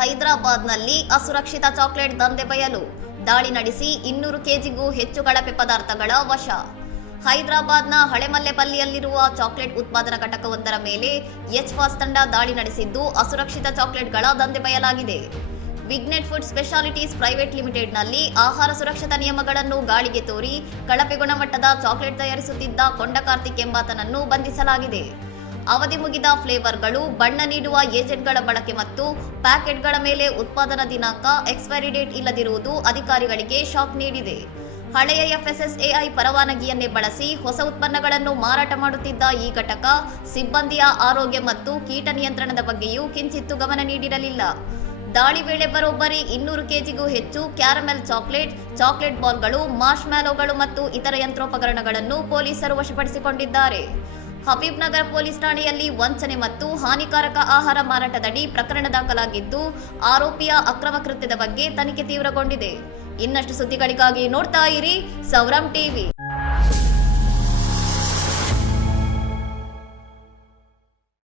ಹೈದರಾಬಾದ್ನಲ್ಲಿ ಅಸುರಕ್ಷಿತ ಚಾಕ್ಲೇಟ್ ದಂಧೆ ಬಯಲು. ದಾಳಿ ನಡೆಸಿ 200 ಕೆಜಿಗೂ ಹೆಚ್ಚು ಕಳಪೆ ಪದಾರ್ಥಗಳ ವಶ. ಹೈದರಾಬಾದ್ನ ಹಳೆಮಲ್ಲೆಪಲ್ಲಿಯಲ್ಲಿರುವ ಚಾಕ್ಲೇಟ್ ಉತ್ಪಾದನಾ ಘಟಕವೊಂದರ ಮೇಲೆ ಎಚ್-ಫಾಸ್ಟ್ ತಂಡ ದಾಳಿ ನಡೆಸಿದ್ದು ಅಸುರಕ್ಷಿತ ಚಾಕ್ಲೇಟ್ಗಳ ದಂಧೆ ಬಯಲಾಗಿದೆ. ವಿಗ್ನೆಟ್ ಫುಡ್ ಸ್ಪೆಷಾಲಿಟೀಸ್ ಪ್ರೈವೇಟ್ ಲಿಮಿಟೆಡ್ನಲ್ಲಿ ಆಹಾರ ಸುರಕ್ಷತಾ ನಿಯಮಗಳನ್ನು ಗಾಳಿಗೆ ತೋರಿ ಕಳಪೆ ಗುಣಮಟ್ಟದ ಚಾಕ್ಲೇಟ್ ತಯಾರಿಸುತ್ತಿದ್ದ ಕೊಂಡ ಕಾರ್ತಿಕ್ ಎಂಬಾತನನ್ನು ಬಂಧಿಸಲಾಗಿದೆ. ಅವಧಿ ಮುಗಿದ ಫ್ಲೇವರ್ಗಳು, ಬಣ್ಣ ನೀಡುವ ಏಜೆಂಟ್ಗಳ ಬಳಕೆ ಮತ್ತು ಪ್ಯಾಕೆಟ್ಗಳ ಮೇಲೆ ಉತ್ಪಾದನಾ ದಿನಾಂಕ ಎಕ್ಸ್ಪೈರಿ ಡೇಟ್ ಇಲ್ಲದಿರುವುದು ಅಧಿಕಾರಿಗಳಿಗೆ ಶಾಕ್ ನೀಡಿದೆ. ಹಳೆಯ FSSAI ಪರವಾನಗಿಯನ್ನೇ ಬಳಸಿ ಹೊಸ ಉತ್ಪನ್ನಗಳನ್ನು ಮಾರಾಟ ಮಾಡುತ್ತಿದ್ದ ಈ ಘಟಕ ಸಿಬ್ಬಂದಿಯ ಆರೋಗ್ಯ ಮತ್ತು ಕೀಟ ನಿಯಂತ್ರಣದ ಬಗ್ಗೆಯೂ ಕಿಂಚಿತ್ತೂ ಗಮನ ನೀಡಿರಲಿಲ್ಲ. ದಾಳಿ ವೇಳೆ ಬರೋಬ್ಬರಿ 200 ಕೆಜಿಗೂ ಹೆಚ್ಚು ಕ್ಯಾರಮೆಲ್ ಚಾಕ್ಲೇಟ್ ಬಾಲ್ಗಳು, ಮಾರ್ಷ್ಮ್ಯಾಲೋಗಳು ಮತ್ತು ಇತರ ಯಂತ್ರೋಪಕರಣಗಳನ್ನು ಪೊಲೀಸರು ವಶಪಡಿಸಿಕೊಂಡಿದ್ದಾರೆ. ಹಬೀಬ್ ನಗರ್ ಪೊಲೀಸ್ ಠಾಣೆಯಲ್ಲಿ ವಂಚನೆ ಮತ್ತು ಹಾನಿಕಾರಕ ಆಹಾರ ಮಾರಾಟದಡಿ ಪ್ರಕರಣ ದಾಖಲಾಗಿದ್ದು, ಆರೋಪಿಯ ಅಕ್ರಮ ಕೃತ್ಯದ ಬಗ್ಗೆ ತನಿಖೆ ತೀವ್ರಗೊಂಡಿದೆ. ಇನ್ನಷ್ಟು ಸುದ್ದಿಗಳಿಗಾಗಿ ನೋಡ್ತಾ ಇರಿ ಸೌರಂ ಟಿವಿ.